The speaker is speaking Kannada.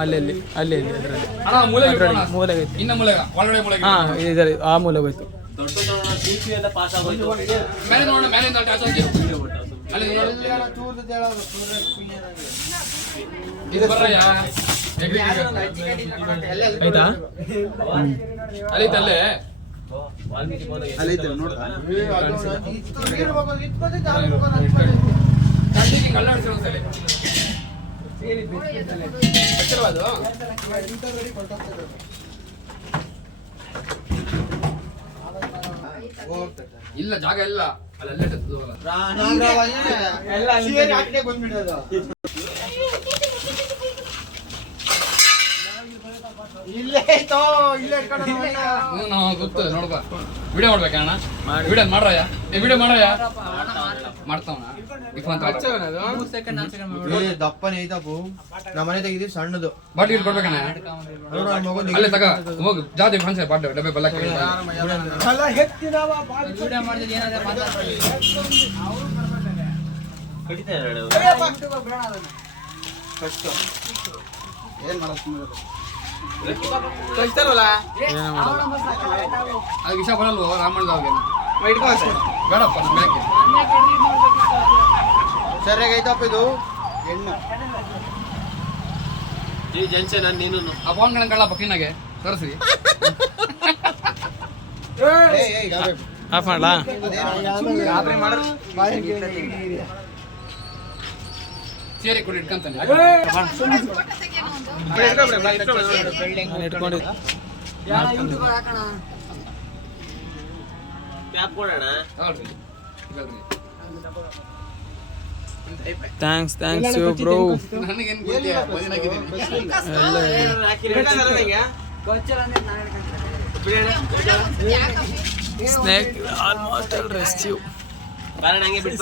ಅಲ್ಲಿ ಅಲ್ಲಿ ಅಲ್ಲಿ ಅಲ್ಲಿ ಅದರಲ್ಲಿ ಅಣ್ಣ ಮೂಲೆಗೆ ಇಟ್ಕೊಳ್ಳೋಣ. ಮೂಲೆಗೆ ಐತಿ. ಇನ್ನ ಮೂಲೆಗ ಒಳಗಡೆ ಮೂಲೆಗೆ ಹಾಂ ಇದರಲ್ಲಿ ಆ ಮೂಲೆಗೆ ಹೋಯ್ತು. ಮೇಲೆ ನೋಡೋಣ ಮೇಲಿಂದ ಅಟ್ಯಾಚ್ ಆಗಿ ಅಲ್ಲಿ ನೋಡು. ಇದು ಬರ್ರಯ್ಯ ಆಯ್ತಾ? ಅಲ್ಲೈತೆ ಅಲ್ಲೇ ಕಣ್ಣಿಗೆ ಕಳ್ಳಾಡಿಸಿ ಒಂದ್ಸಲಿ ಹಚ್ಚಿಲ್ವಾ ಅದು? ಇಲ್ಲ ಜಾಗ ಇಲ್ಲ ಅಲ್ಲೇ ಗೊತ್ತು ನೋಡ್ಬಾ. ವಿಡಿಯೋ ಮಾಡ್ಬೇಕಣ್ಣ? ವಿಡಿಯೋ ಮಾಡ್ರಯ್ಯ. ವಿಡಿಯೋ ಮಾಡಯ್ಯ ಮಾಡ್ತಾವಣ. ದಪ್ಪನೇ ಐತಪ್ಪು. ನಮ್ಮನೆ ತೆಗಿದೀವಿ ಸಣ್ಣದು ಬಾಟ್ಲಿ ಕೊಡ್ಬೇಕಣ್ಣ. ಅಲ್ಲೇ ತಗ ಹೋಗು. ಜಾತಿ ಫಂಕ್ಷನ್ ಬಾಟ್ ಡಬ್ಬೆ ಬಲ್ಲ ಅದು ವಿಷ ಬರಲ್ವೋ ರಾಮಣ್ಣದವ್ರಿಗೆ? ಬೇಡಪ್ಪ ನಮ್ಮ ಯಾಕೆ ಸರಿಯಾಗಿ ಐತಪ್ಪ ಇದು ಎಣ್ಣೆ ಜಂಕ್ಷನ್ ನೀನು ಆ ಫೋನ್ಗಳನ್ನ ಕಳ್ಳಪ್ಪ ಕ್ಲೀನಾಗೆ ತರಿಸಿ. ಆಫ್ ಮಾಡಲಾ? ಸೇರಿ ಕೊಡಿ ಇಟ್ಕೊಂತಾನೆ. ನಾನು ಇಟ್ಕೊಂಡಿದ್ದೆ. ಕ್ಯಾಪ್ ಕೊಡೋಣ. Thanks you bro. ನನಗೇನು ಗೊತ್ತಿಲ್ಲ ಮದುವೆಯಾಗಿದ್ದೀನಿ. Snake almost rescue. ಬಾರ ನಂಗೆ ಬಿಟ್ಟು